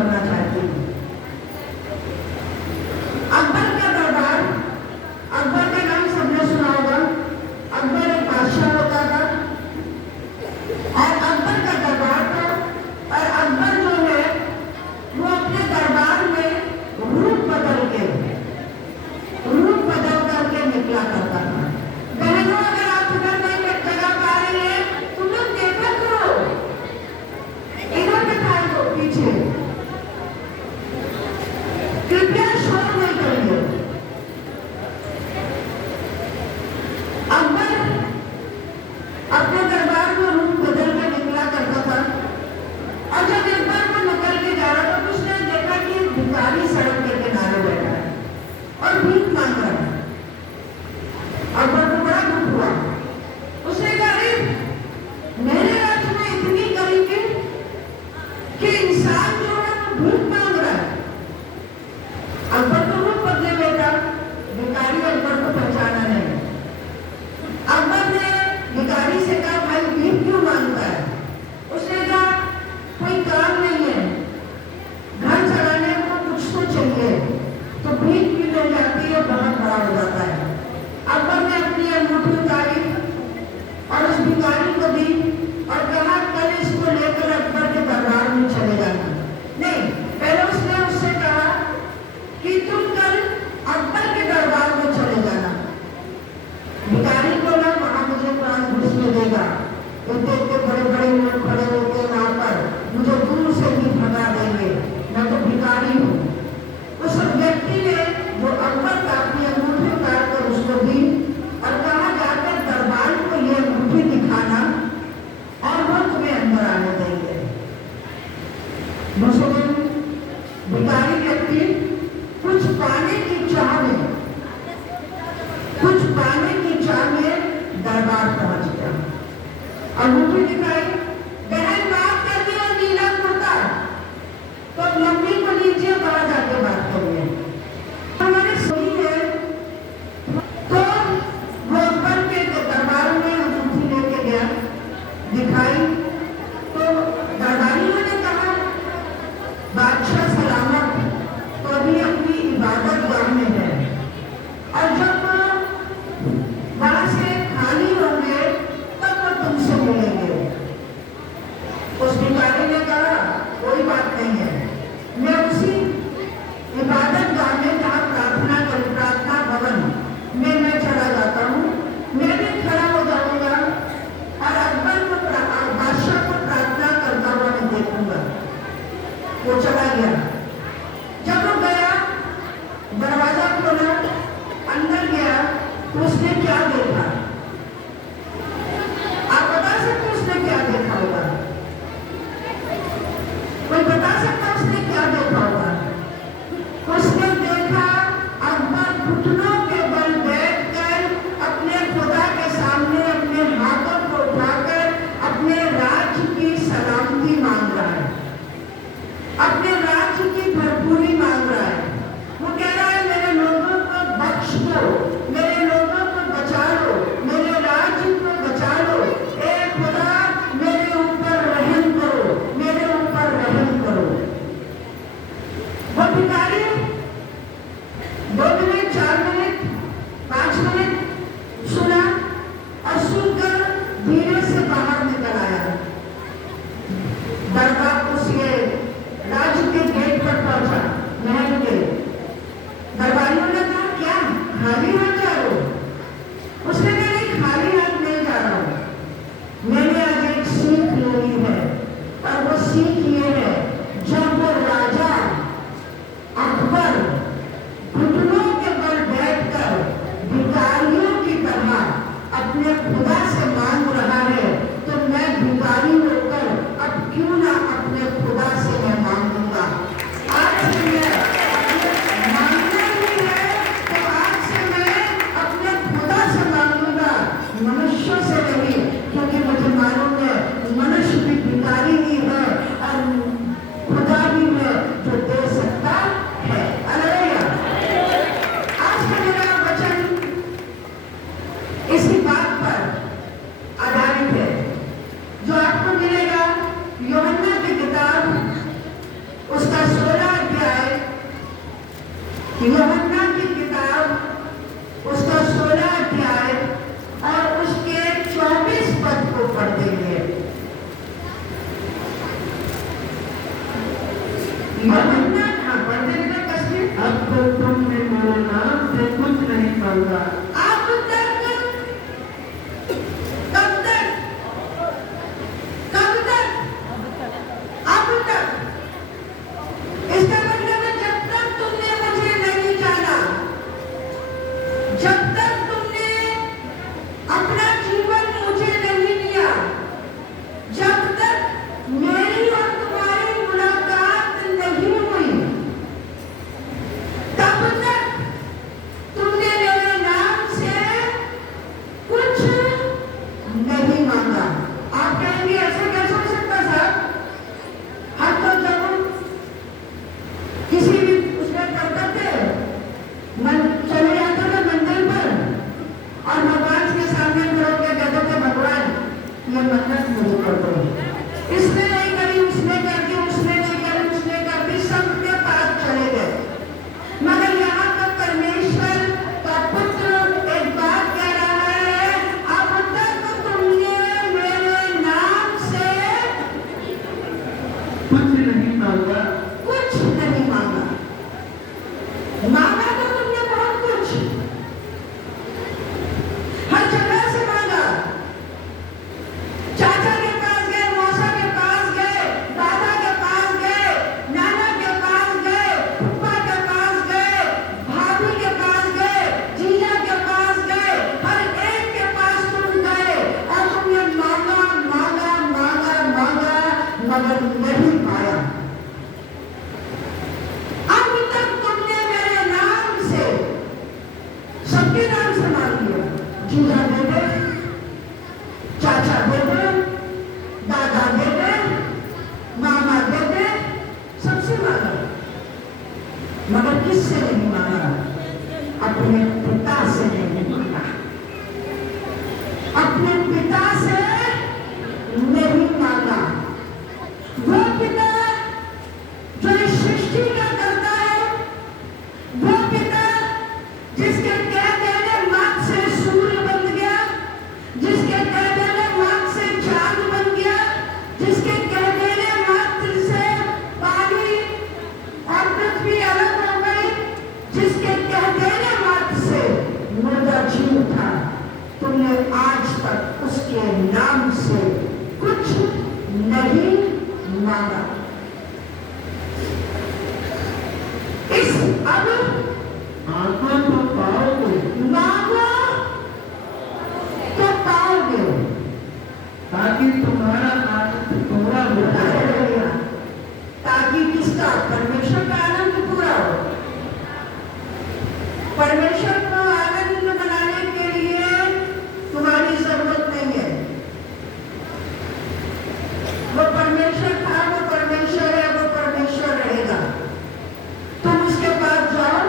पढ़ना चाहती हूँ। अकबर का दरबार, अकबर का नाम सबने सुना होगा। अकबर एक बादशाह होता था और अकबर का दरबार था। और अकबर जो है वो अपने दरबार में रूप बदल करके निकला करता था। बहनों, अगर आप उधर नहीं जगह पा रही है तुम लोग देखा करो, इधर दिखाई दो पीछे, कृपया शोर नहीं करिए। अकबर अपने दरबार में रूप बदल कर निकला करता था। और जब एक बार वो निकल के जा रहा था तो उसने देखा कि एक भिखारी सड़क के किनारे बैठा है और भीख मांग रहा है। अकबर को बड़ा दुख हुआ। उसने कहा, अरे मेरे राज्य में इतनी गरीबी कि इंसान जो है वो भीख मांग रहा है। अकबर को रूप बदले बेटा, भिखारी अकबर को पहचाना नहीं। अकबर ने भिखारी से कहा, भाई भीख क्यों मांगता है? उसने कहा, कोई काम नहीं है, घर चलाने को कुछ तो चाहिए, तो भीख भी मिल जाती है, बहुत बड़ा हो जाता है। अकबर ने अपनी अंगूठी उतारी और उस भिखारी को दी और कहा, कल इसको लेकर अकबर के दरबार में चले जाना। नहीं, पहले उसने उससे कहा कि तुम कल अकबर के दरबार में चले जाना। भिखारी को ना वहां मुझे प्राण घुसने देगा, इतने बड़े बड़े लोग खड़े होते हैं वहां पर, मुझे दूर से भी भगा देंगे, मैं तो भिखारी हूँ। उस व्यक्ति ने जो अकबर का अपनी अंगूठी उतार कर उसको दी और कहा, जाकर दरबार को ये अंगूठी दिखाना और वो तुम्हें अंदर आने देंगे। दूसरे दिन भिखारी व्यक्ति कुछ पाने की चाह में दरबार पहुंच गया। अंगूठी दिखाई, बहन बात करती और नीला कुर्ता, तो मम्मी को लीजिए, बाहर जाके बात करिए। हमारी सुनी है तो वो अकबर के दरबार में अंगूठी लेके गया, दिखाई, तो दरबारियों ने कहा, बादशाह सलामत, तो अभी अपनी इबादत गाह में है और जब वहां से खाली होंगे तब वो तुमसे मिलेंगे। उस भिखारी ने कहा, कोई बात नहीं है, मैं उसी इबादत गाह में जहाँ प्रार्थना भवन में मैं चला जाता हूँ, मैं भी खड़ा हो जाऊंगा और अकबर को बादशाह को प्रार्थना करता हुआ मैं देखूंगा। वो चला गया। जब वो गया, दरवाजा खोला, अंदर गया, तो उसने क्या देखा? आप बता सकते उसने क्या देखा होगा? कोई बता सकता उसने क्या देखा होगा? उसने देखा अकबर घुटनों के बल बैठकर अपने खुदा के सामने अपने हाथों को उठाकर अपने राज्य की सलामती मांग रहा है, अपने राज्य की भरपूरी मांग रहा है। वो कह रहा है, मेरे लोगों को बख्श दो, मेरे लोगों को बचा लो, मेरे राज्य को बचा लो, ए खुदा मेरे ऊपर रहम करो, मेरे ऊपर रहम करो। यूहन्ना की किताब उसका 16 अध्याय और उसके 24 पद को पढ़ देंगे। यूहन्ना पढ़ देंगे कसम। अब तो तुमने मेरे नाम से कुछ नहीं मांगा। अब तक कब तक कब तक अब तक इसका मतलब है जब तक तुमने मुझे नहीं जाना, जब तक तुमने अपना जीवन मुझे नहीं दिया, जब तक मेरी और तुम्हारी मुलाकात नहीं हुई, तब तक तुमने मेरे नाम से कुछ नहीं मांगा। आप कहेंगे ऐसा कैसे हो सकता साहब? हम तो जब किसी भी उसमें करते थे, चले जाते थे मंदिर पर और भगवान के सामने खड़े होकर कहते थे भगवान ये मन्नत मुझे कर दो, इसने नहीं करी, उसने कर दी, उसने नहीं करी, उसने कर दी, सबके पास चले गए। मगर यहाँ पर परमेश्वर का पुत्र एक बात कह रहा है, अब तक तुमने मेरे नाम से कुछ नहीं मांगा। कुछ नहीं मांगा। मांगा तो तुमने बहुत कुछ, हर जगह से मांगा। चाचा के पास गए, मौसा के पास गए, दादा के पास गए, नाना के पास गए, फूफा के पास गए, भाभी के पास गए, जीजा के पास गए, हर एक के पास तुम गए और तुमने मांगा मांगा मांगा मांगा मगर नहीं पाया। अब तक तुमने मेरे नाम से, सबके नाम से मांग लिया। जीजा दे दे, चाचा दे दे, दादा दे दे, मामा दे दे, सबसे मांगा मगर किससे नहीं मांगा? अपने पिता से नहीं मांगा। अपने पिता से नहीं मांगा। वो पिता जो इस सृष्टि का करता है, वो पिता जिसके कह देने मात्र से सूर्य बन गया, जिसके कह देने मात्र से चांद बन गया, जिसके कह देने मात्र से पानी और पृथ्वी अलग हो गई, जिसके कह देने मात्र से मुर्दा जी उठा, तुमने आज तक उसके नाम से कुछ नहीं मांगा। इस अब मांगो तो पाओगे, मांगो तो पाओगे। ताकि तुम्हारा आनंद पूरा हो जाए। ताकि किसका? परमेश्वर का आनंद पूरा हो। परमेश्वर को आनंद बनाने के लिए तुम्हारी जरूरत नहीं है। वो परमेश्वर था, वो परमेश्वर है, वो परमेश्वर रहेगा। तुम उसके पास जाओ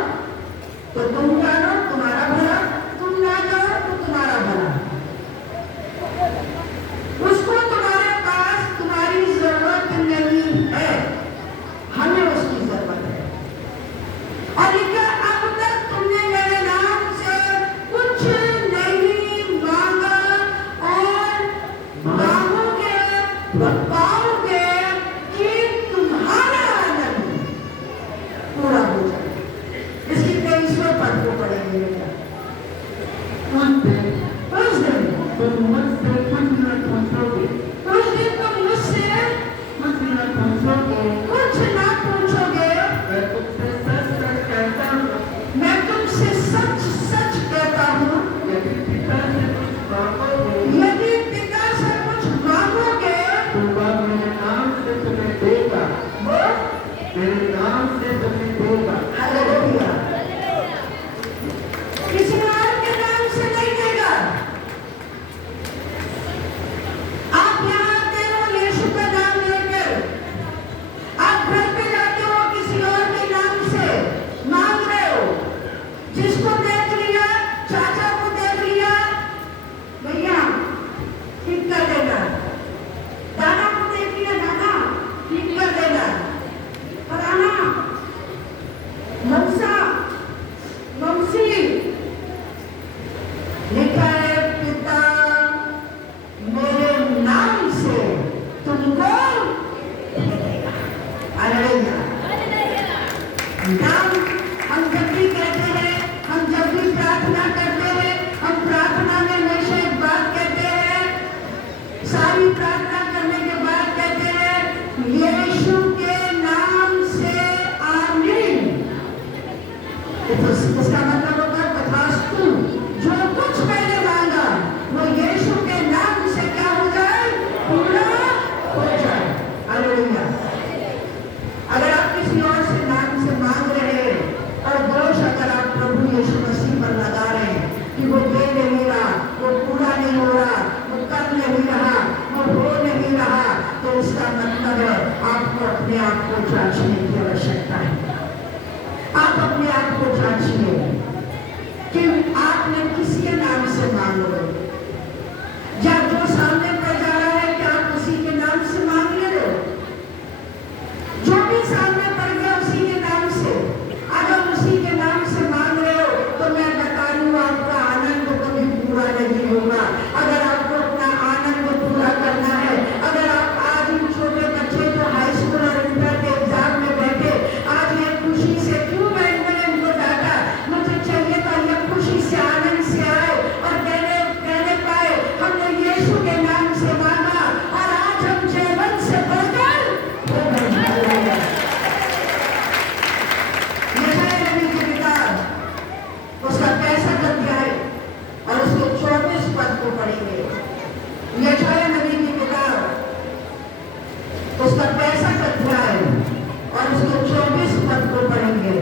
तो तुम जानो तुम्हारा भला, तुम ना जाओ तो तुम्हारा भला। उसको तुम्हारे पास तुम्हारी जरूरत नहीं है, हमें उसकी जरूरत है। और लिखा अब तक तुमने मेरे नाम से कुछ नहीं मांगा और मांगोगे तो पाओगे कि तुम्हारा आनंद पूरा हो जाए। इसकी 23वें पद को पढ़ेंगे बेटा। उस दिन तुम मुझसे तुम मुझसे कुछ न पूछोगे, उस दिन तुम मुझसे कुछ न पूछोगे। कुछ ना पूछोगे। मैं तुमसे सच सच कहता हूँ, मैं तुमसे सच सच कहता हूँ, यदि पिता से कुछ मांगोगे यदि पिता से कुछ मांगोगे तो वह मेरे नाम से तुम्हें देगा। वो मेरे नाम से तुम्हें देगा। हालेलुया। किसी और के नाम से नहीं देगा। आप यहाँ आते हो यीशु का नाम लेकर, आप घर पे जाते हो किसी और के नाम से मांग रहे हो। जिसको देख लिया, चाचा को देख लिया, भैया ठीक कर देगा। दादा को देख लिया, दादा ठीक कर देगा। फलाना नाम हम जब भी कहते हैं, हम जब भी प्रार्थना करते हैं, हम प्रार्थना में हमेशा एक बात कहते हैं, सारी प्रार्थना करने के बाद कहते हैं यीशु के नाम से आमीन। तो इसका मतलब होगा तथास्तु, जो कुछ मैंने मांगा वो यीशु के नाम से क्या हो जाए, पूरा हो जाए। हालेलुया। अगर आप किसी और से नाम से मांग रहे हैं और दोष अगर आप प्रभु यीशु मसीह पर लगा रहे हैं कि वो दे नहीं रहा, वो पूरा नहीं हो रहा, वो कर नहीं रहा, वो हो नहीं रहा, तो इसका मतलब है आपको अपने आप को जांचने की आवश्यकता है। आप अपने आप को जांचिए कि आपने किसके नाम से मांग रहे हो, या जो सामने पड़ जा रहा है क्या आप उसी के नाम से मांग ले रहे हो? जो भी सामने पड़ गया उसी के नाम से, अगर उसी के नाम से मांग रहे हो तो मैं बता दूं आपका आनंद कभी पूरा नहीं होगा। अगर आपको अपना आनंद पूरा करना है, अगर आप आज इन छोटे बच्चे जो हाई स्कूल और इंटर के एग्जाम में बैठे, आज ये खुशी से क्यों मैंने इनको डांटा, मुझे चाहिए था ये खुशी से आनंद से आए और कहने पाए हमने यीशु के नाम से मांगा और आज हम जीवन से बढ़कर हो गए। उसका 65 अध्याय और उसके 24 पद को पढ़ेंगे। यशायाह नबी की किताब उसका 65 अध्याय और उसके 24 पद को पढ़ेंगे।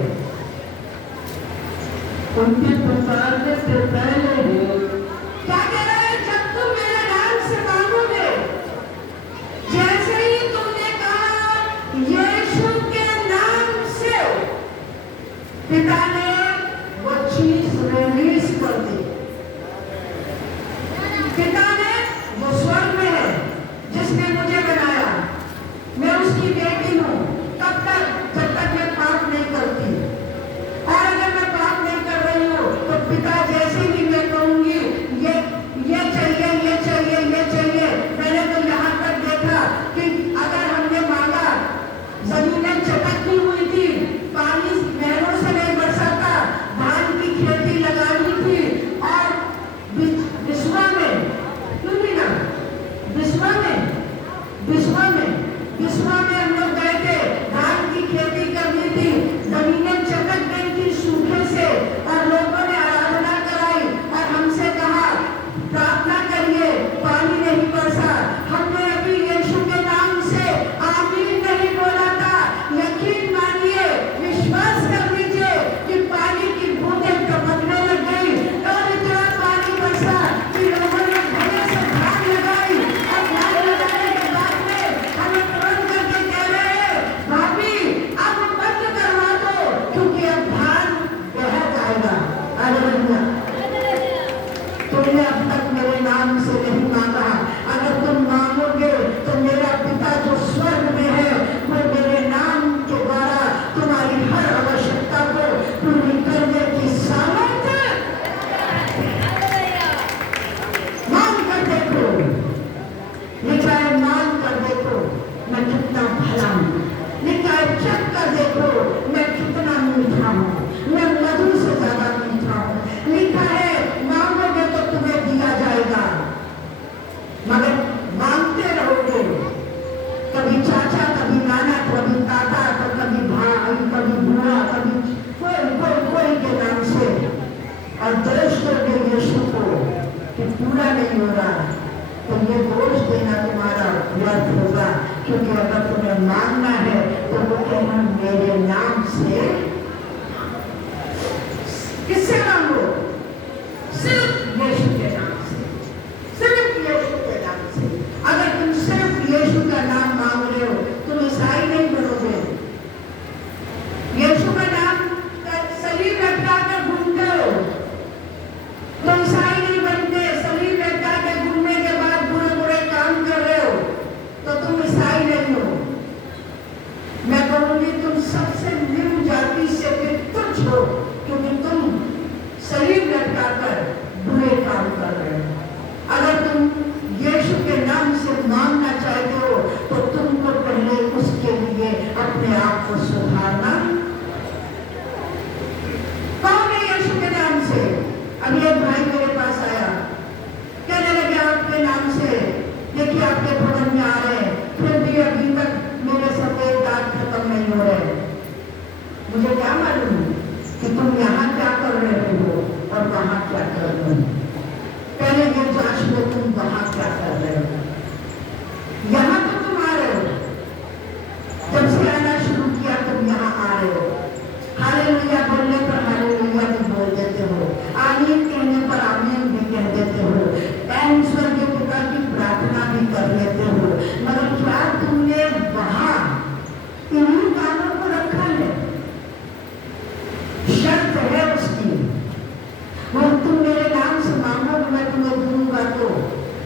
उनके पुकारने से पहले ही क्या कह रहा है, जब तुम मेरे नाम से मांगोगे, जैसे ही तुमने कहा यीशु के नाम से, पिता ने वो चीज रिलीज कर दी। पिता ने वो स्वर्ग में है जिसने मुझे बनाया, मैं उसकी बेटी हूं, तब तक जब तक मैं पाप नहीं करती, और अगर मैं पाप नहीं कर रही हूं तो पिता जैसे भी मैं कहूंगी ये चाहिए, ये चाहिए, ये चाहिए। मैंने तो यहाँ तक देखा कि अगर हमने मांगा, जमीनें चटकी हुई थी, पानी नहरों से नहीं बरसा था, धान की खेती लगानी थी, और बिस्वा में क्यों नहीं ना, बिस्वा में हम लोग गए थे, धान की खेती करनी थी, जमीनें चटक गई थी सूखे से, और लोगों ने आराधना कराई और हमसे कहा प्रार्थना करिए, पानी नहीं बरसा। हमने अभी यीशु के नाम से आमीन नहीं बोला था। यकीन मानिए, विश्वास कर लीजिए कि पानी की बूंदें टपकने लग गई और इतना पानी बरसा कि लोगों ने भले से धान लगाई, और धान लगाने के बाद में हमें तुरंत करके कह रहे हैं भाभी अब बंद करवा दो क्योंकि अब धान बह जाएगा। हालेलुया। तुमने अब तक मेरे नाम से नहीं मांगा, अगर तुम मांगोगे तो मेरा पिता जो स्वर्ग में है वो मेरे नाम के द्वारा तुम्हारी हर आवश्यकता को पूरी करने की सामर्थ्य। मांग कर देखो, लिखा है मांग कर देखो मैं कितना भला हूँ, लिखा है चख कर देखो मैं कितना मीठा हूँ, मैं मधु से ज्यादा मीठा हूँ, लिखा है मांगोगे तो तुम्हें दिया जाएगा, मगर मांगते रहोगे। कभी चाचा, कभी नाना, कभी दादा, तो कभी भाई, कभी बुआ, कभी कोई के नाम से, और दोष दोगे यीशु को कि पूरा नहीं हो रहा, तो ये दोष देना तुम्हारा व्यर्थ होगा, क्योंकि अगर तुम्हें मांगना है तो वो कहना मेरे नाम से। किससे मांगो? सिर्फ यीशु के नाम से, सिर्फ यीशु के नाम से। अगर तुम सिर्फ यीशु का नाम मांग रहे हो तुम ईसाई नहीं बनोगे। यीशु का नाम सलीब लटका कर घूमते हो तो ईसाई नहीं बनते। सलीब लटका के घूमने के बाद बुरे बुरे काम कर रहे हो तो तुम ईसाई नहीं हो। मैं कहूंगी तुम सबसे निम्न जाति से भी तुच्छ हो, क्योंकि तुम सलीब लटका कर बुरे काम कर रहे हो। अगर तुम यीशु के नाम से मांगना चाहते हो तो तुमको पहले उसके लिए अपने आप को सुधारना अभी एक भाई मेरे पास आया, कहने लगे आपके नाम से देखिए आपके भवन में आ रहे हैं, फिर भी अभी तक मेरे सफेद दाग खत्म नहीं हो रहे। मुझे क्या मालूम कि तुम यहाँ क्या कर रहे हो और वहां क्या कर रहे हो। पहले ये जांच लो तुम वहां क्या कर रहे हो। यहाँ तो तुम आ रहे हो, जब से आना शुरू किया तुम यहाँ आ रहे हो। हालेलुया बोलने पर हालेलुया भी बोल देते हो, आमीन कहने पर आमीन भी कह देते हो, ऐन स्वर्गीय पिता की प्रार्थना भी कर लेते हो। मगर क्या तुमने वहां इन्हीं कामों को रखा है? शर्त है उसकी, वो तुम मेरे नाम से मांगो मैं तुम्हें दूंगा तो,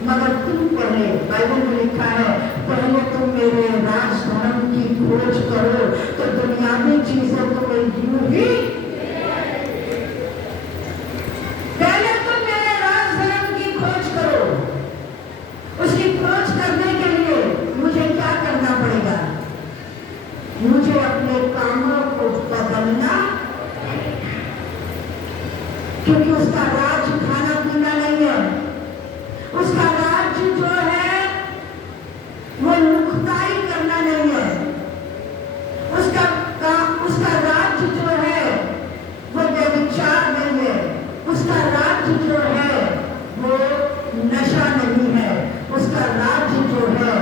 मगर तुम पहले, बाइबल में लिखा है पहले तुम मेरे राज धर्म की खोज करो तो दुनियावी चीजें तुम्हें यूं ही, पहले तुम मेरे राज धर्म की खोज करो। उसकी खोज करने के लिए मुझे क्या करना पड़ेगा? मुझे अपने कामों को बदलना, क्योंकि उसका राज खाना पीना नहीं है। उसका राज जो है वो मुक्ताई करना नहीं है। उसका राज जो है वो व्यभिचार नहीं है। उसका राज जो है वो नशा नहीं है। उसका राज जो है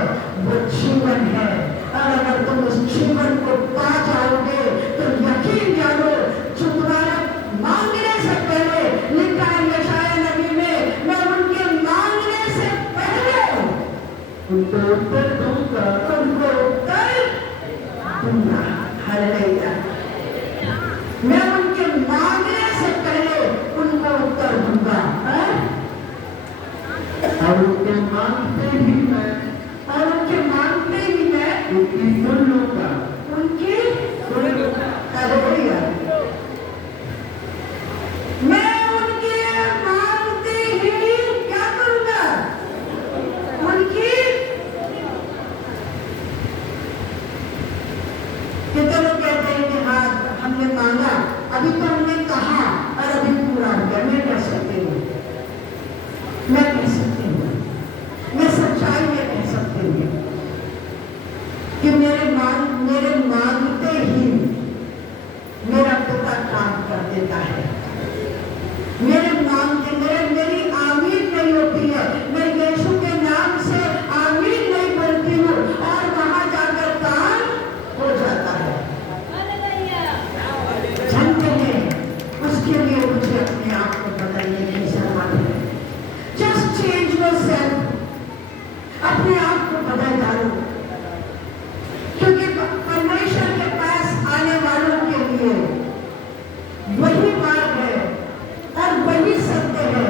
वो जीवन है। और अगर तुम उस जीवन को पा जाओगे तो यकीन जानो जो तुम्हारा मांगने से पहले लिखा है यशाया नबी में, मैं उनके मांगने से पहले उनको उत्तर दूंगा, उनको उत्तर दूंगा। हालेलुया। मैं उनके मांगने से पहले उनको उत्तर दूंगा और उनके मांगते ही मैं उनकी सुन लूंगा, उनकी सुन लूंगा। हालेलुया। मैं उनके मांगते ही क्या करूंगा? उनकी, कितने लोग कहते हैं कि हाँ हमने मांगा, अभी तो हमने कहा और अभी पूरा हो गया। मैं कह सकती हूँ, मैं कह सकती हूँ, मैं सच्चाई में कह सकती हूँ कि मेरे मांगते ही मेरा पिता काम कर देता है। मेरी आमीन नहीं होती है, मैं यीशु के नाम से आमीन नहीं बोलती हूँ और वहां जाकर काम हो जाता है। जानते हैं उसके लिए मुझे अपने आप को बदलने की जरूरत है। जस्ट चेंज योरसेल्फ, अपने आप को बदल डालो, क्योंकि परमेश्वर के पास आने वालों के लिए वही मार्ग है और वही सत्य है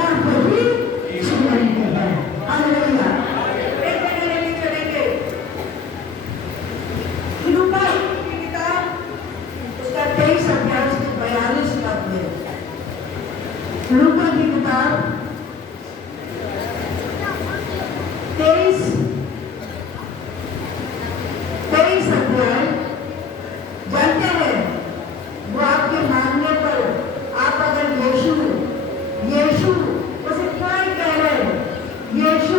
और वही जीवन है। हालेलुया। एक महीने नहीं चलेंगे। लूका की किताब उसका 23 अध्याय उसके 42 पद में, लूका की किताब 23 अध्याय, जानते हैं वो आपके मांगने पर आप अगर यीशु उसे क्या कह रहे हैं यीशु,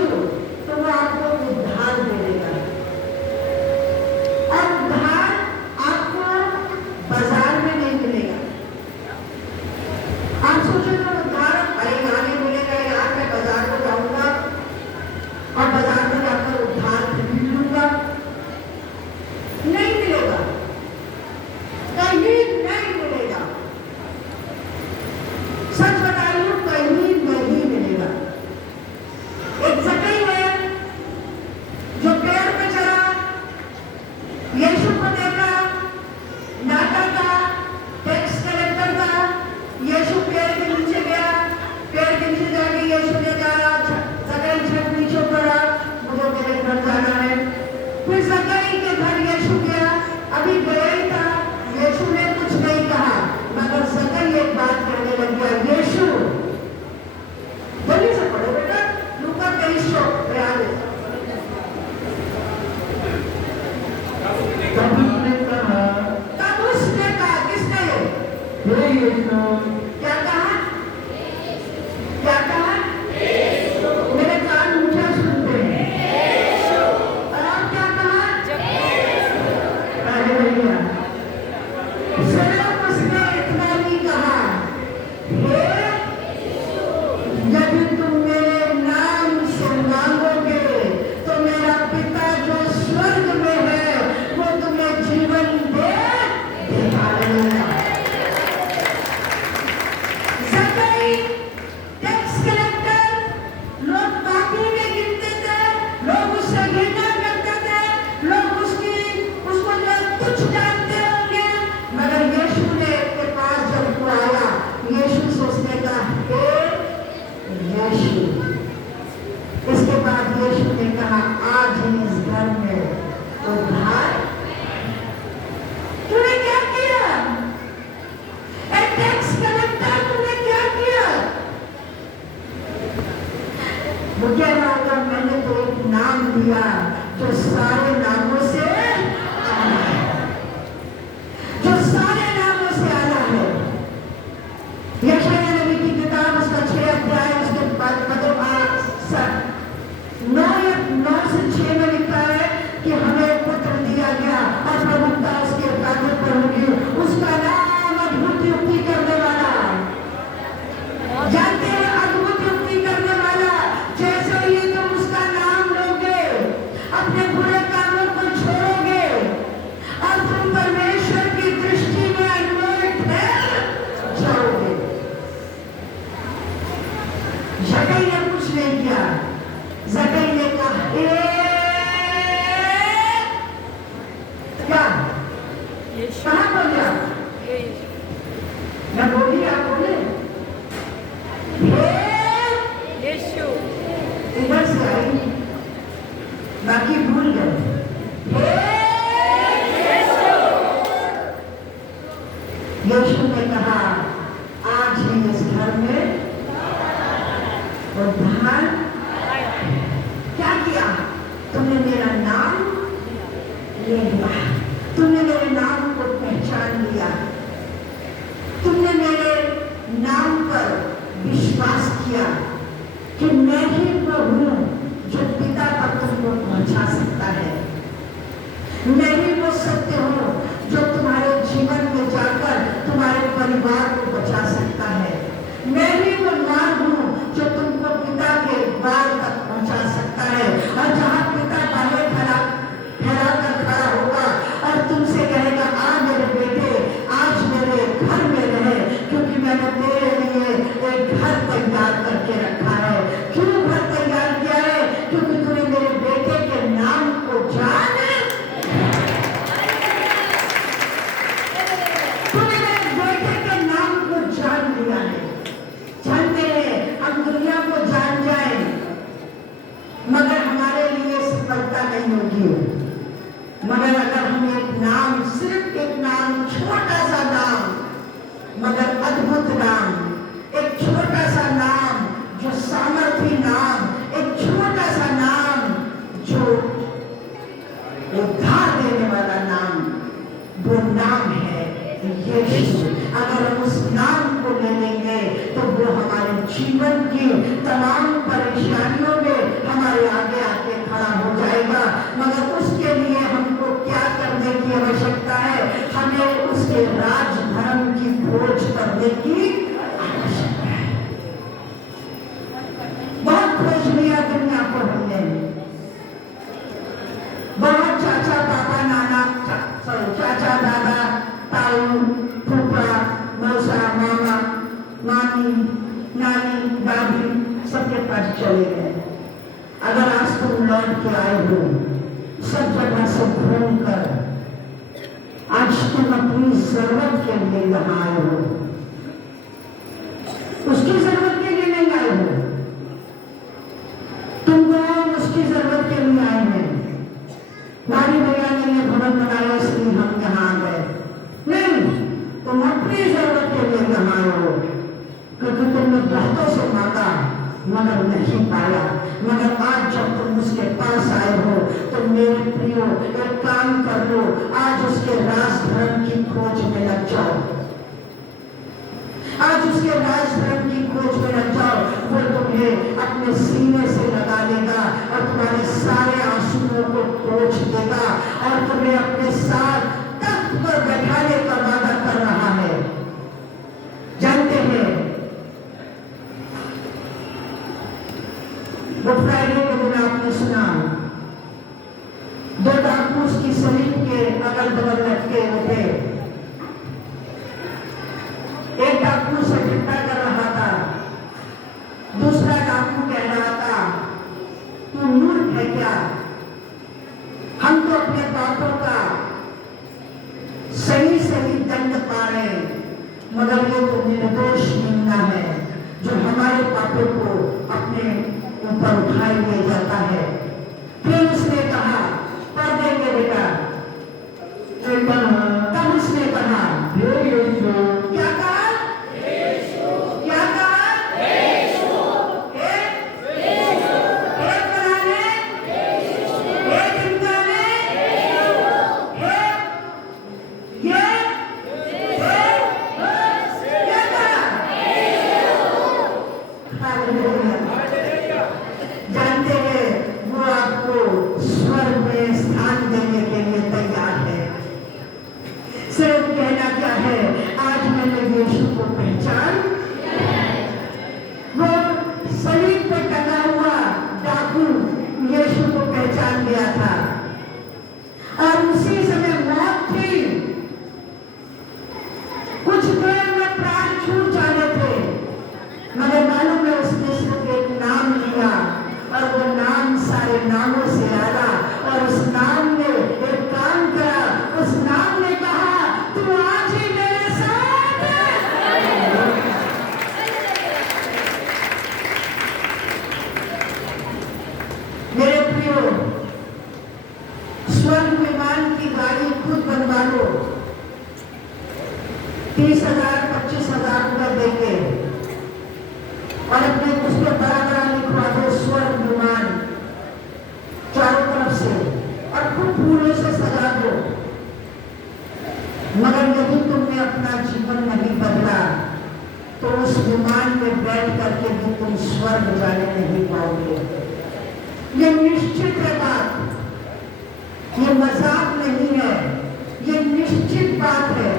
तो वो आपको उद्धार दे देगा। और उद्धार आपको बाजार में नहीं मिलेगा। आप सोचो तो उद्धार अरे गाने मिलेगा यार, मैं बाजार में जाऊंगा और बाजार में जाकर उद्धार खरीद लूंगा, नहीं मिलेगा, कहीं नहीं मिलेगा। सच बता रही हूं, कहीं नहीं मिलेगा। एक जकई है जो पेड़ पे चढ़ा, यीशु को देखा, नाटा था, टैक्स कलेक्टर था, यीशु पेड़ के नीचे गया, पेड़ के नीचे जाके यीशु ने कहा जकई छत नीचे पड़ा, मुझे मेरे घर जाना है। फिर जकई के घर यीशु गया, अभी गया ही था, यीशु ने कुछ नहीं कहा, मगर जकई एक बात कहने लग गया, यीशु जल्दी से पढ़ो बेटा, लूका 23:42। तब उसने कहा, किसने हे यीशु, क्या कहा? कहाँ पर गया? मैं बोली, आप बोले यीशु इधर से आई, बाकी भूल गए। यीशु ने कहा आज ही इस घर में उद्धार। क्या किया? तुमने मेरा नाम ले लिया, तुमने मेरे नाम को पहचान लिया, तुमने मेरे नाम पर विश्वास किया कि मैं ही वो हूँ जो पिता तक तुमको पहुंचा सकता है। मैं ही वो सत्य हूँ जो तुम्हारे जीवन में जाकर तुम्हारे परिवार को बचा सकता है। मैं ही वो मार्ग हूँ जो तुमको पिता के द्वार तक पहुंचा सकता है। और जहाँ पिता बाहर खड़ा कर खड़ा होगा और तुमसे कहेगा आ मेरे बेटे आज मेरे घर में रहे, क्योंकि मैंने तेरे लिए एक घर तैयार करके रखा है। क्यों घर तैयार किया है? क्योंकि तूने मेरे बेटे के नाम को जान, तूने मेरे बेटे के नाम को जान लिया है। जानते हैं हम दुनिया को जान जाए मगर हमारे लिए सफलता नहीं होगी। मगर अगर हम एक नाम, सिर्फ एक नाम, छोटा सा नाम मगर अद्भुत नाम, एक छोटा सा नाम जो सामर्थी नाम, एक छोटा सा नाम जो उद्धार देने वाला नाम, वो नाम है यीशु। अगर हम उस नाम को ले लेंगे तो वो हमारे जीवन की तमाम परेशानियों में हमारे आगे आके खड़ा हो जाएगा। मगर उसके लिए हमको क्या करने की आवश्यकता है? हमें उसके राज धर्म की खोज करने की आवश्यकता है। बहुत खोज लिया दुनिया को हमने, बहुत चाचा पापा नाना चाचा दादा ताऊ फूफा मौसा मामा मामी नानी दादी सबके पास चले गए। अगर आज तुम लौट के आए हो सब जगह से घूम कर, आज तुम अपनी जरूरत के लिए यहाँ आए हो, उसकी जरूरत के लिए नहीं आए हो। तुम उसकी जरूरत के लिए आए हैं। नारी भैया ने ये भवन बनाया इसलिए हम यहाँ आ गए, नहीं, तुम अपनी जरूरत के लिए यहाँ आए हो। क्योंकि तुमने बहुतों से मांगा मगर नहीं पाया। मगर आज जब तुम उसके पास आए हो तो मेरे प्रियो एक काम कर लो, आज उसके राज धर्म की खोज में लग जाओ। आज उसके राज धर्म की खोज में लग जाओ। वो तुम्हें अपने सीने से लगा लेगा और तुम्हारे सारे आंसुओं को पोंछ देगा और तुम्हें अपने साथ तख्त पर बैठाने का वादा कर रहा है। जानते हैं गुड फ्राइडे के दिन आपने सुना दो डाकू उसकी शरीर के अगल बगल लटके हुए थे। एक डाकू से ठट्टा कर रहा था, दूसरा डाकू कह रहा था तू मूर्ख है क्या? हम तो अपने पापों का सही सही दंड पा रहे, मगर ये तो निर्दोष निंदा है जो हमारे पापों को अपने ऊपर उठाए ले जाता है। फिर उसने कहा पढ़ देंगे बेटा। तब उसने कहा क्या कहा? क्या कहा? एक बनाने, एक इनकाने, क्या कहा? जानते हैं वो आपको स्वर्ग में स्थान देने के लिए तैयार है। सिर्फ कहना क्या है? आज मैंने यीशु को पहचान, वो शरीर पे टंगा हुआ डाकू यीशु को पहचान लिया था और उसी समय मौत थी। कुछ देर में प्राण छूट जाने थे, मगर मालूम है उसने सिर्फ एक नाम लिया और वो नाम सारे नामों से आया और उस नाम ने एक काम करा। उस नाम ने कहा 30,000 25,000 रुपए देंगे और अपने उस पर बड़ा बड़ा लिखवा दो स्वर्ग विमान चारों तरफ से और खूब फूलों से सजा दो। मगर यदि तुमने अपना जीवन नहीं बदला तो उस विमान में बैठ करके भी तुम स्वर्ग जाने नहीं पाओगे। ये निश्चित है बात, ये मजाक नहीं है, ये निश्चित बात है।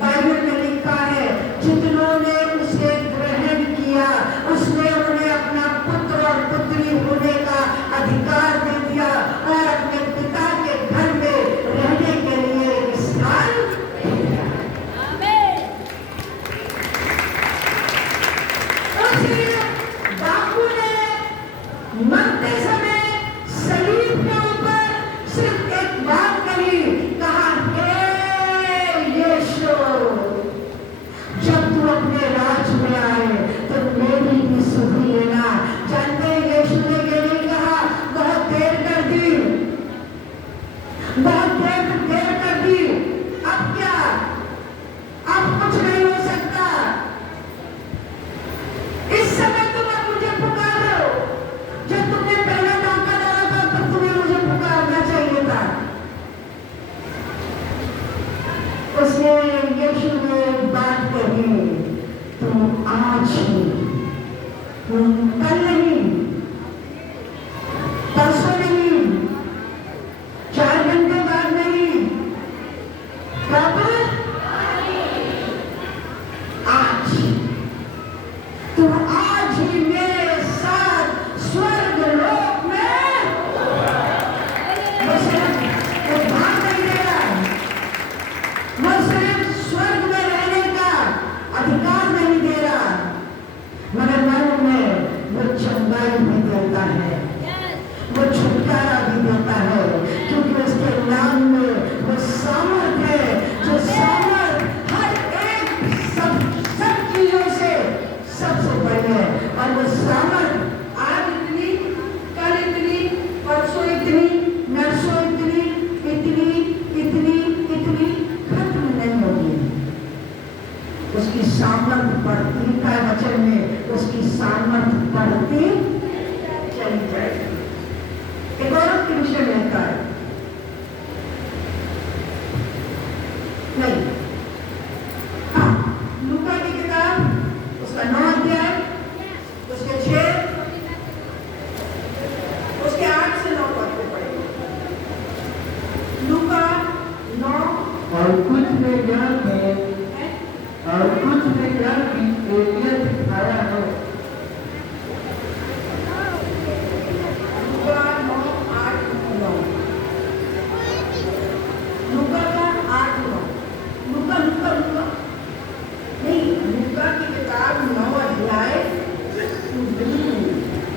बाइबल में लिखा है जितनों ने उसे ग्रहण किया उसने उन्हें अपना पुत्र और पुत्री होने का अधिकार दे दिया और अपने पिता के घर में रहने के लिए एक स्थान दिया। बापू ने मरते समय सलीब के ऊपर सिर्फ एक बात कही, कहा हे यीशु जब तू अपने राज में आए तो मेरी भी सुधि लेना। जानते हैं यीशु ने ये नहीं कहा बहुत देर कर दी, बहुत देर कर दी, अब क्या, अब कुछ नहीं हो सकता, इस समय तुम अब मुझे पुकारो। जब तुमने पहला मौका डाला था तब तुम्हें मुझे पुकारना चाहिए था। उसने यीशु ने बात कही, तुम आज ही, तुम कल नहीं, परसों नहीं, 4 घंटे बाद नहीं, कब? आज। तुम आज ही मेरे साथ स्वर्ग लोक में, वो सिर्फ भाग नहीं दे रहा, वो सिर्फ स्वर्ग में रहने का अधिकार नहीं दे रहा, मगर मन में वो चंगाई भी देता है, वो छुटकारा भी देता है, क्योंकि उसके नाम में वो सामर्थ है जो सामर्थ हर एक सब चीजों से सबसे बड़ी है। और वो सामर्थ आज इतनी, कल इतनी, परसों इतनी, नरसों इतनी, इतनी इतनी इतनी खत्म नहीं होगी। उसकी सामर्थ बढ़ती है, वचन में उसकी सामर्थ बढ़ती चली जाएगी। एक और विषय रहता है नहीं, हाँ, लूका की किताब उसका 9 अध्याय, उसके 6, उसके 8 से 9 पद पे पढ़ेंगे। लूका 9 और कुछ ने यह भी एलिय्याह दिखाया है। लूका 9, 8, 9, लूका का 8, 9, लूका नहीं, लूका की किताब 9 अध्याय,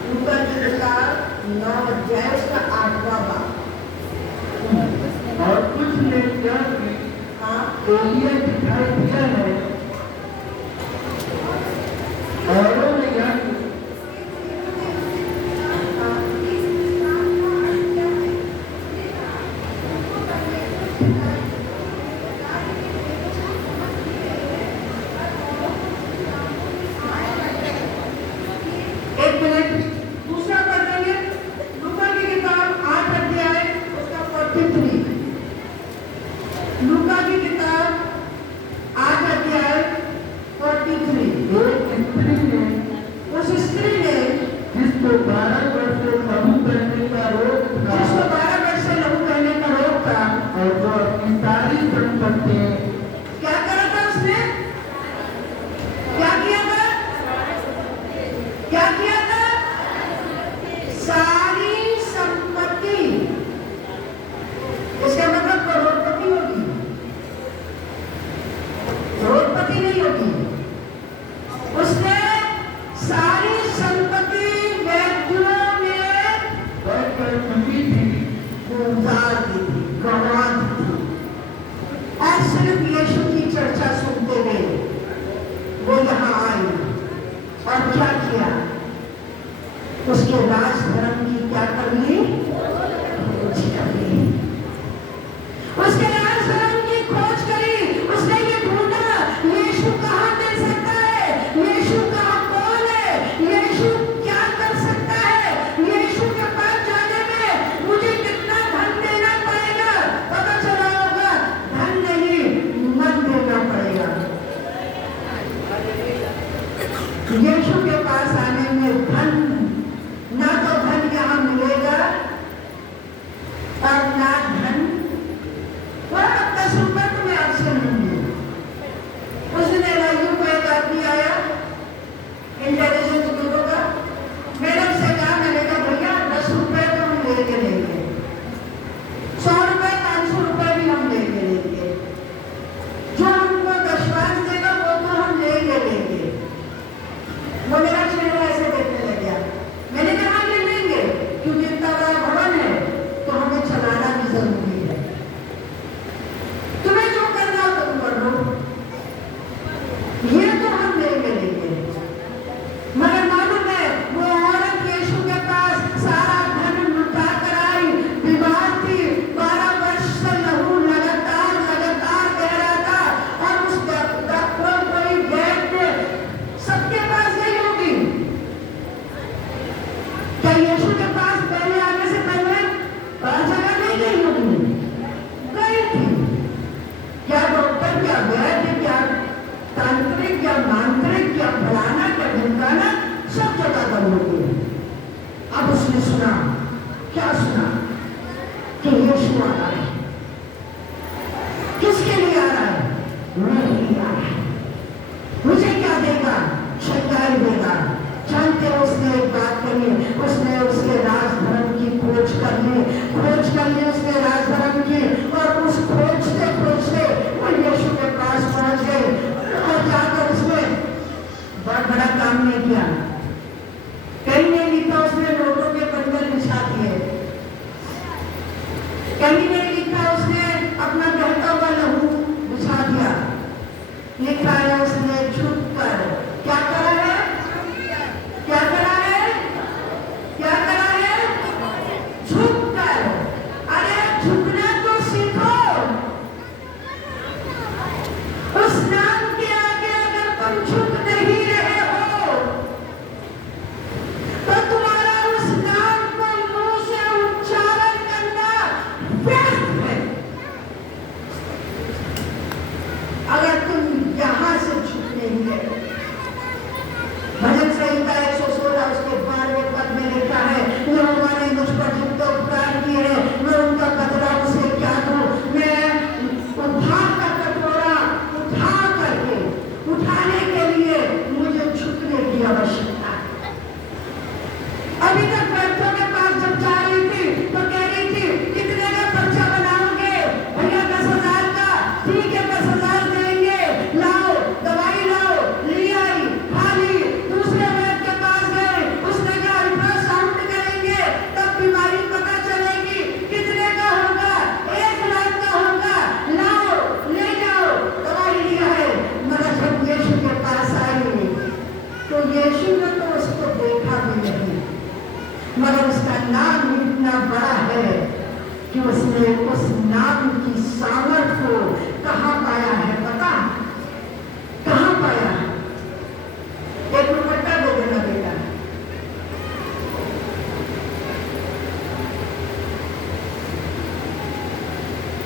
लूका की किताब 9 अध्याय उसका 8वां बाब। और कुछ ने यह भी हाँ, एलिय्याह दिखाई दिया है। औरों ने यह भी एक मिनट, दूसरा पढ़ देंगे। लूका की किताब 8 अध्याय उसका 43, लूका की किताब नहीं आया। मुझे क्या देगा? शंकाई देगा। जानते हो उसने एक बात कही, उसने उसके राजधर्म की खोज कर ली उसने राजधर्म की, और उस खोजते खोजते वो यीशु के पास पहुंच गए, और जाकर उसने बहुत बड़ा काम नहीं किया। कहीं नहीं लिखा उसने लोगों के बंधन बिछा दिए, कहीं नहीं लिखा उसने अपना बहता हुआ लहू बिछा दिया। लिखा है उसने झुक कर क्या करा है? क्या करा है? क्या करा है? झुक कर। अरे झुकना तो सीखो। उस नाम के आगे अगर तुम झुक नहीं रहे हो तो तुम्हारा उस नाम को मुंह से उच्चारण करना व्यर्थ है। अगर तुम यहां से झुक नहीं रहे, भजन संहिता 116 उसके 12वें पद में लिखा है, यहोवा ने मुझ पर जितने उपकार किए हैं मैं उनका बदला उसे क्या दूं? मैं उद्धार का कटोरा उठा करके उठाने के लिए मुझे झुकने की आवश्यकता है। अभी तक बैंकों के पास जब जा रही थी तो कह रही थी कितने का पर्चा बनाओगे? भैया 10,000 का। ठीक है 10,000 देंगे, लाओ दवाई लाओ, ले आई, खा ली। दूसरे वैद्य के पास गए, उसने कहा अल्ट्रासाउंड करेंगे तब बीमारी पता चलेगी। कितने का होगा? 1 लाख का होगा, लाओ ले जाओ, दवाई लिया है। मगर जब यीशु के पास आई तो यीशु ने तो उसको देखा भी नहीं, मगर उसका नाम इतना बड़ा है कि उसने उस नाम की सामर्थ को कहां पाया है? पता कहां पाया? एक दुपट्टा दे देना बेटा।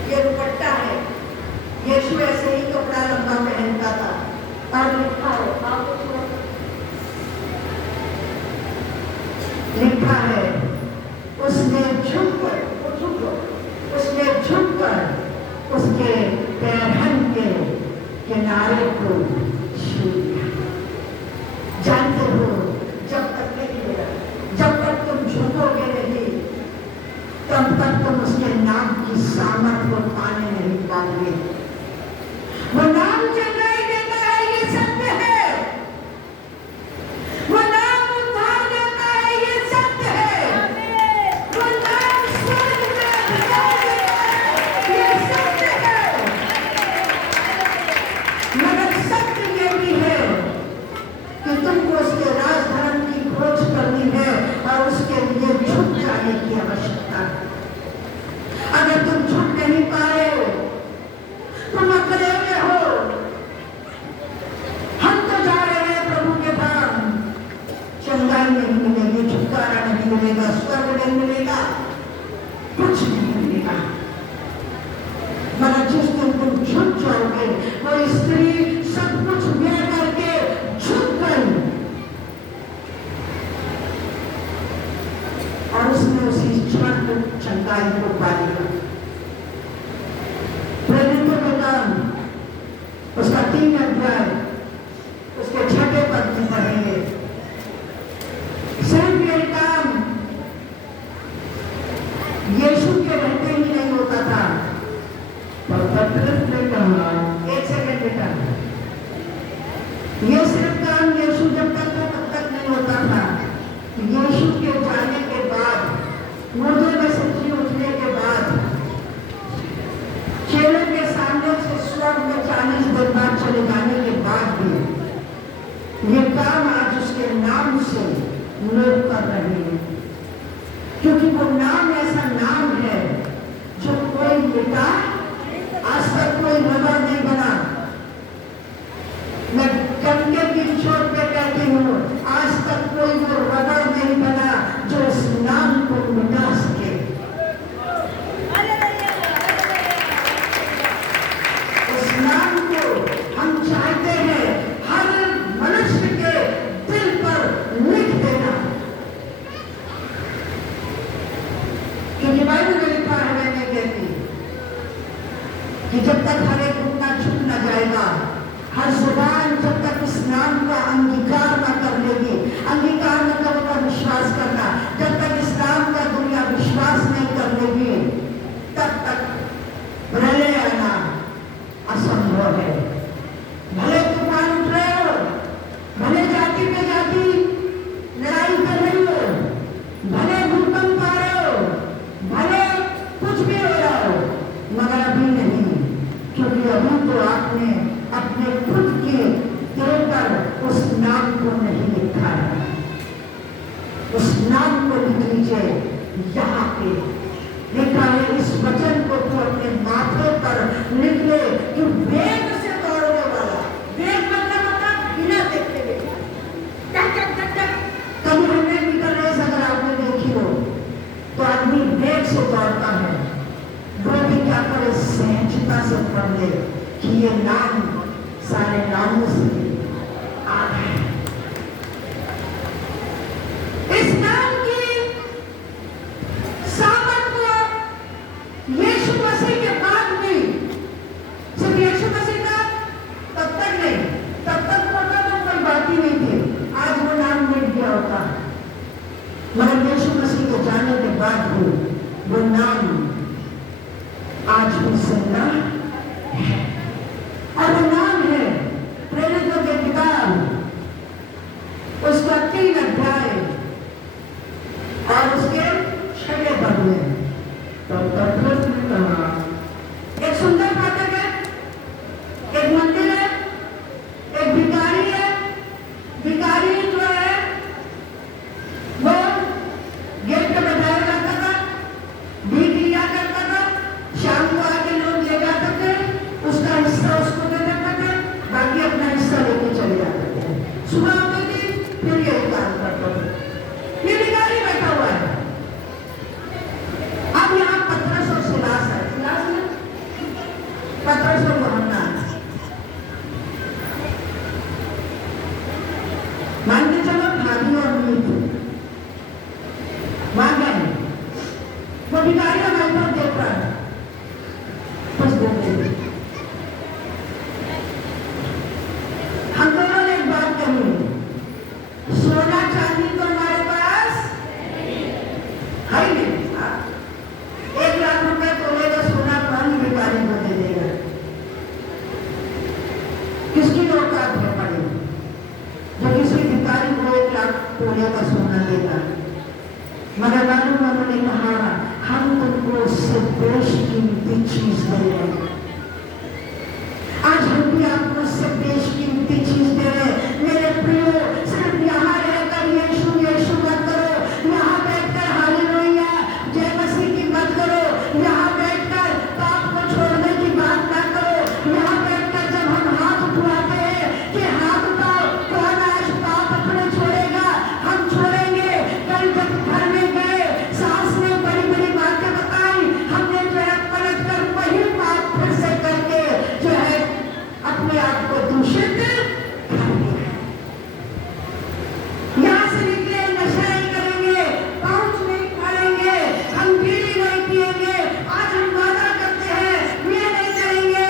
ये दुपट्टा है। यीशु ऐसे ही कपड़ा लंबा पहनता था, और लिखा है लिखा है उसने झुककर उसके पैरहन के किनारे को छू लिया। जानते हो जब तक तुम झुकोगे नहीं तब तक तुम उसके नाम की सामर्थ को पाने नहीं पाओगे। वो नाम चंगाई देता है, ये सत्य है। वो नाम उद्धार देता है, ये सत्य है। वो नाम स्वर्ग में अधिकार देता है, ये सत्य है। मगर सत्य ये भी है कि तुमको उसके राजधर्म की खोज करनी है और उसके लिए झुक जाने की आवश्यकता है। अगर तुम झुक नहीं पाए, तुम अकेले हो। हम तो जा रहे हैं प्रभु के धाम, चंगाई नहीं मिलेगी, छुटकारा नहीं मिलेगा, स्वर्ग नहीं मिलेगा, कुछ नहीं मिलेगा। मगर जिस दिन तुम झुक जाओगे, वो स्त्री सब कुछ व्यय करके झुक गई और उसने उसी क्षण चंगाई को पा लिया। प्रेरितों के काम उसका 3 अध्याय उसके 6 पद में पढ़ेंगे। सिर्फ ये काम यीशु के रहते ही नहीं होता था। पर पतरस ने कहा, एक सेकंड बेटा, ये सिर्फ काम यीशु जब तक था तब तक नहीं होता था। यीशु के जाने के बाद, मुर्दों में से जी उठने के बाद, चेले के सामने से स्वर्ग में 40 दिन बाद चले जाने के बाद भी ये काम आज उसके नाम से लोग कर रहे हैं, क्योंकि वो नाम ऐसा नाम है जो कोई बेटा आज तक कोई मदद नहीं बना। मैं कंके की चोट पे कहती हूँ, आज तक कोई वो रबर नहीं बना जो इस नाम को मिटा सके। उस नाम को हम चाहते हैं हर मनुष्य के दिल पर लिख देना। अनुभव है। भले तूफान उठ रहे हो, भले जाति पे जाति लड़ाई कर रही हो, भले भूकंप आ रहे हो, भले कुछ भी हो रहा हो, मगर अभी नहीं, क्योंकि अभी तो आपने अपने खुद के दिल पर उस नाम को नहीं लिखा है। उस नाम को लिख लीजिए, यहाँ पे लिखा है, इस वचन को तू अपने माथे पर लिख ले कि वेग से दौड़ने वाला, वेग मतलब बिना देखते हुए टक टक टक टक, कभी 100 मीटर रेस अगर आपने देखी हो तो आदमी वेग से दौड़ता है, वो भी क्या करे, सहजता से पढ़ ले कि ये नाम सारे नामों से आधा है। इस नाम की सामर्थ को यीशु मसीह के बाद भी, सिर्फ यीशु मसीह का तब तक नहीं, तब तक होता तो कोई बात ही नहीं थी, आज वो नाम मिट गया होता, मगर यीशु मसीह के जाने के बाद भी वो नाम आज भी जिंदा है। और वो नाम है प्रेरितों के किताब, उसका 3 अध्याय और उसके 6 पद में। तब पतरस ने कहा, एक सुंदर फाटक है, एक मंदिर है, एक भिखारी है, भिखारी जो है वो गेट पे बैठाया जाता था, भीख लिया करता था, शाम को आके लोग ले जाते थे, उसका हिस्सा उसको दे देते थे, बाकी अपना हिस्सा लेके चले जाते थे। सुबह होती थी, फिर यही काम करते थे। ये भिखारी बैठा हुआ है। अब यहाँ पतरस और सिलास है, सिलास में पतरस और यूहन्ना मान के चलो भाभी और मीत वहां गए, वो भिखारी हमारे पर देख रहा है, कुछ देर के हम दोनों ने एक बात कही, सोना चांदी तो हमारे पास है ही नहीं। 1 लाख रुपए तोले का सोना कौन भिखारी को दे देगा? किसकी औकात है पड़ी जो किसी भिखारी को 1 लाख तोले का सोना देगा? मगर मालूम उन्होंने कहा, हम तुमको उससे बेशकीमती चीज दे रहे हैं। आज हम भी आपको उससे बेशकीमती चीज दे रहे हैं। मेरे प्रियो, सिर्फ यहाँ रहकर यीशु यीशु मत करो, यहाँ बैठकर हालेलुया जय मसीह की मत करो, यहाँ बैठकर पाप को छोड़ने की बात ना करो, यहाँ बैठकर जब हम हाथ उठवाते हैं कि हाथ उठाओ, कौन आज पाप अपने छोड़ेगा? हम छोड़ेंगे। कल जब घर में गए, सास ने बड़ी बड़ी बातें बताई, हमने जो है पलट कर वही बात फिर से करके जो है अपने आप को दूषित कर लिया। यहाँ से निकले, नशा नहीं करेंगे, पाउच नहीं खाएंगे, हम बीड़ी नहीं पिएंगे, आज हम वादा करते हैं ये नहीं करेंगे,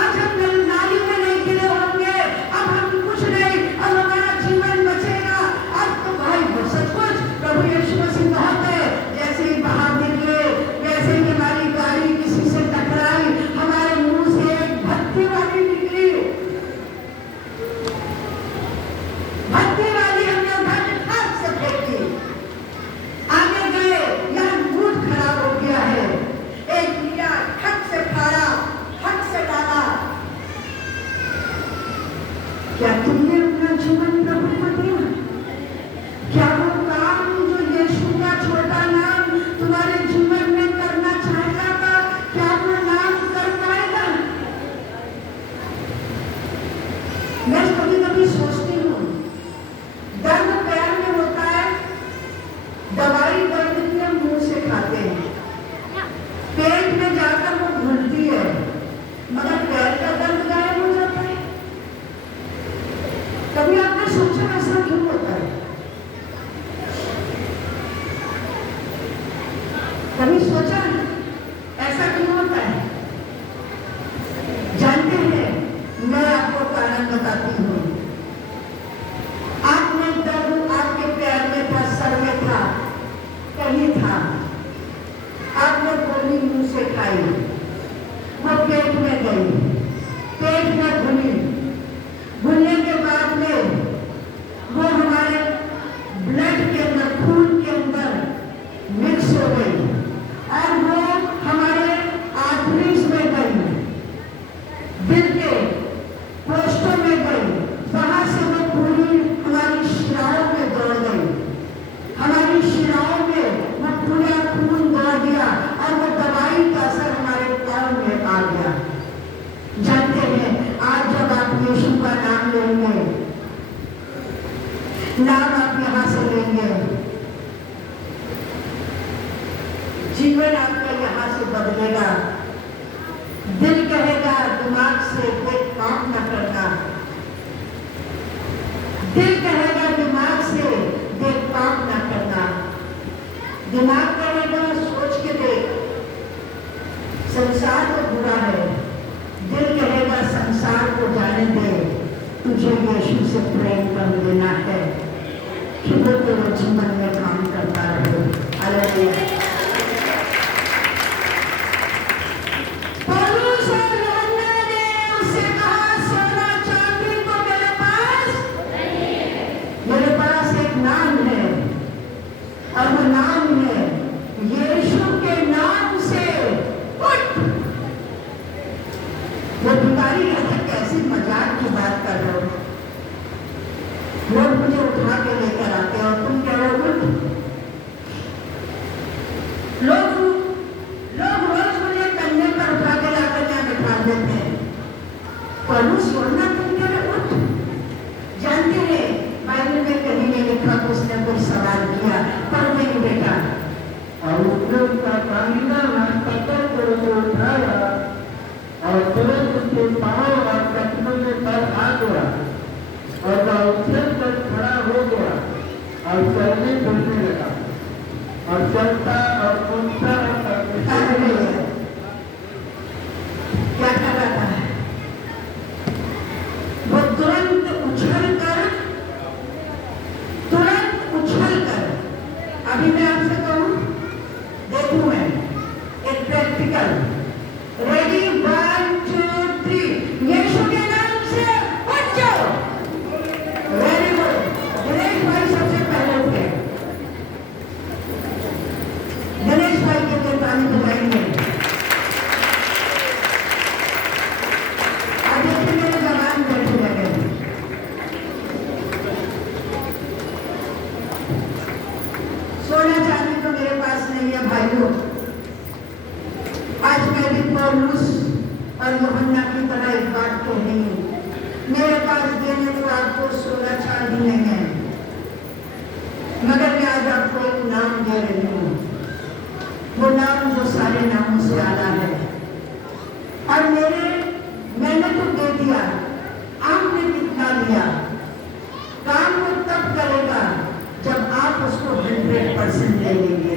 आज हम नाली में नहीं गिरे होंगे, अब हम कुछ नहीं, अब हमारा जीवन बचेगा। अब तो भाई वो सचमुच प्रभु यीशु मसीह बहुत है, जैसे ही बाहर निकले वैसे ही हमारी गाड़ी किसी से टकराई, हमारे मुंह से एक भक्ति वाली निकली, भक्ति वाली हमने उठा के हाथ से फेंकी, आगे गए, यहाँ मूड खराब हो गया है, एक लिया ठक से फाड़ा, ठक से डाला। क्या तुमने अपना जीवन प्रभु को दिया? क्या वो काम जो यीशु का छोटा नाम तुम्हारे जीवन में करना चाहता था, क्या वो नाम कर पाएगा? मैं कभी कभी सोचती हूँ, दर्द पैर में होता है, दवाई दर्द की हम मुंह से खाते हैं, पेट में जाकर वो घुलती है, मगर पैर का दर्द गायब हो जाता है। कभी आपने सोचा ऐसा क्यों होता है? कभी सोचा ऐसा क्यों होता है? जानते हैं, मैं आपको कारण बताती हूँ। आप में दर्द आपके पैर में था, सर में था, कहीं था, आपने गोली मुंह से खाई, वो पेट में गई, पेट में लेंगे, नाम आप यहाँ से लेंगे, जीवन आपका यहाँ से बदलेगा। दिल कहेगा दिमाग से कोई काम न करना, दिल कहेगा दिमाग से देख काम न करना, दिमाग कहेगा सोच के देख संसार तो बुरा है, दिल कहेगा संसार को जाने दे, तुझे यीशु से प्रेम कर लेना है कि वो तेरे जीवन में काम करता रहे। हालेलुया। पौलुस और यूहन्ना ने उससे कहा, सोना चांदी तो मेरे पास नहीं है, मेरे पास एक नाम है और वो नाम है यीशु के नाम से उठ। वो भिखारी कहता, कैसी मजाक की बात कर रहे हो, लोग मुझे उठा के लेकर आते हैं और तुम कह रहे हो उठ। लोग रोज मुझे कंधे पर उठा के लाकर यहाँ बिठा देते हैं, पौलुस यूहन्ना तुम कह रहे उठ। जानते हैं बाइबल में कहीं नहीं लिखा कि उसने कोई सवाल किया, पर नहीं बेटा। और उसने उसका कांगना हाथ पकड़ कर उसे उठाया और तुरंत उसके पांव और घुटनों में दर्द आ गया और वह उछल कर खड़ा हो गया और चलने फिरने लगा और चलता और उठता और क्या कर रहा था? वो तुरंत उछल कर, अभी मैं आपसे कहूं, देखूं मैं एक प्रैक्टिकल, रेडी 1 2 3, यीशु के नाम से उठ जाओ। Very good. दिनेश भाई सबसे पहले उठे, दिनेश भाई के लिए ताली बजाएंगे। आज देखिए मेरे जवान बैठे लगे, सोना चांदी तो मेरे पास नहीं है भाइयों। आज मैं भी पौलुस और यूहन्ना की तरह एक बात कह रही हूँ, मेरे पास देने को आपको सोना चांदी नहीं है, मगर मैं आज आपको एक नाम दे रही हूँ, वो नाम जो सारे नामों से आला है। और मैंने तो दे दिया, आपने कितना दिया? काम वो तब करेगा जब आप उसको 100% दे देंगे।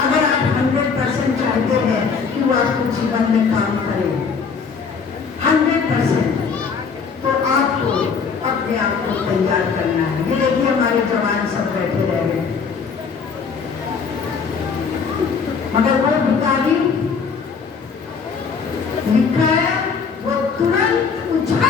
अगर आप 100% चाहते हैं कि वो आपको जीवन में काम करे 100%, तो आपको अपने आप को तैयार करना है। ये देखिए हमारे जवान सब बैठे रह गए, मगर वो भिखारी लिखा है, वो तुरंत उछल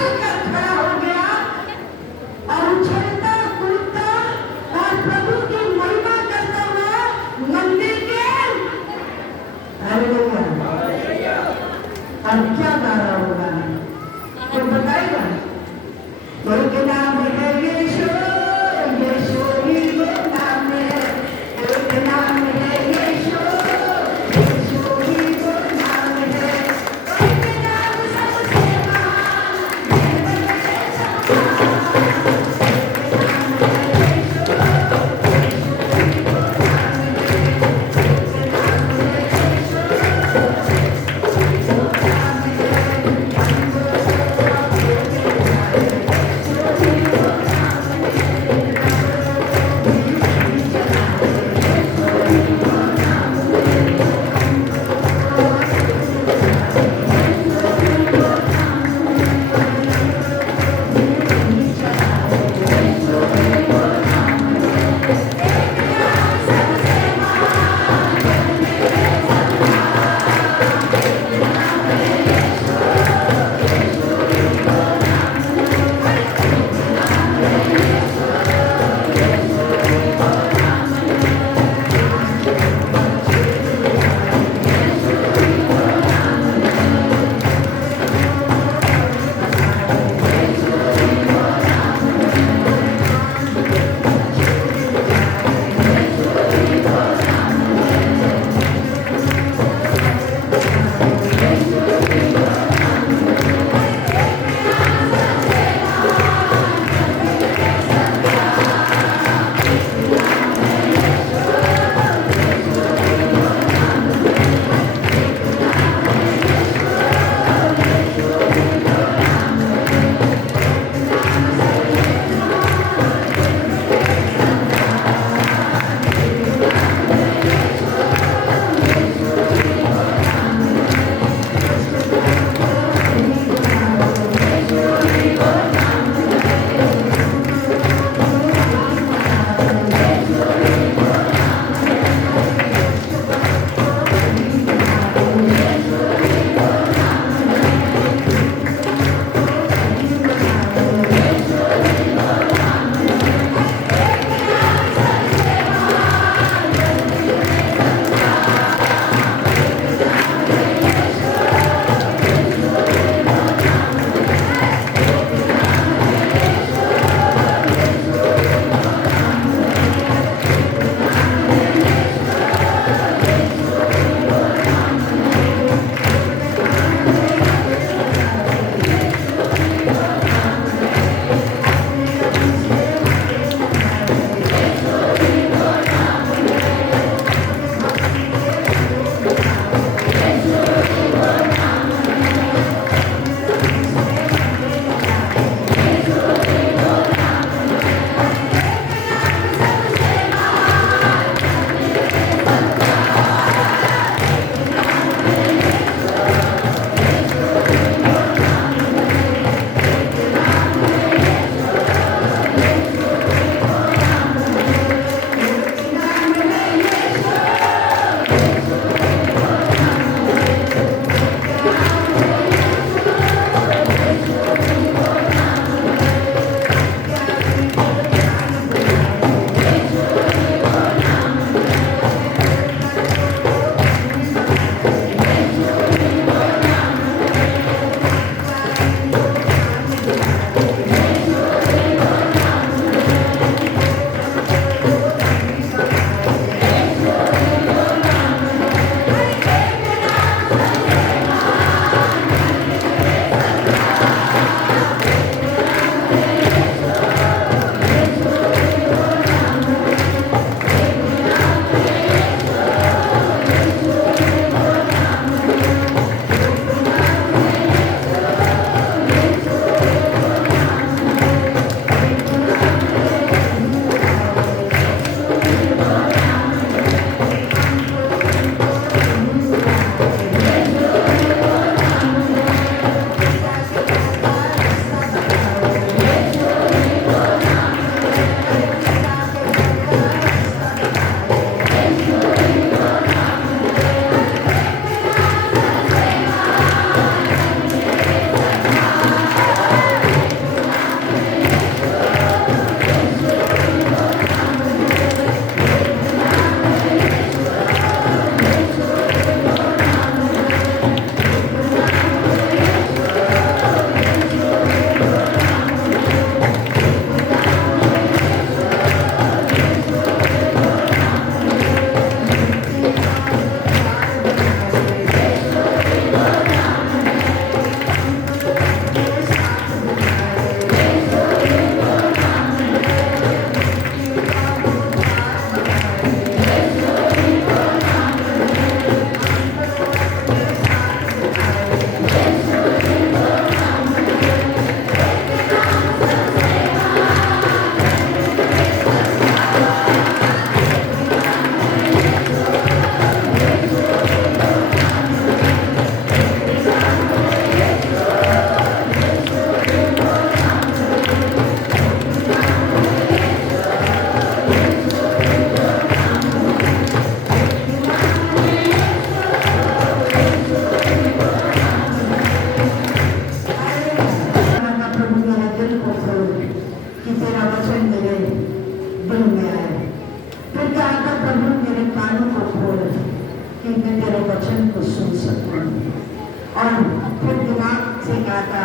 और फिर दिमाग से कहता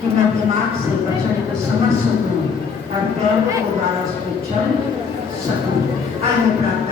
कि मैं दिमाग से वचन को समझ सकूं और पैरों के द्वारा उस पर चल सकूं। आइए प्रार्थना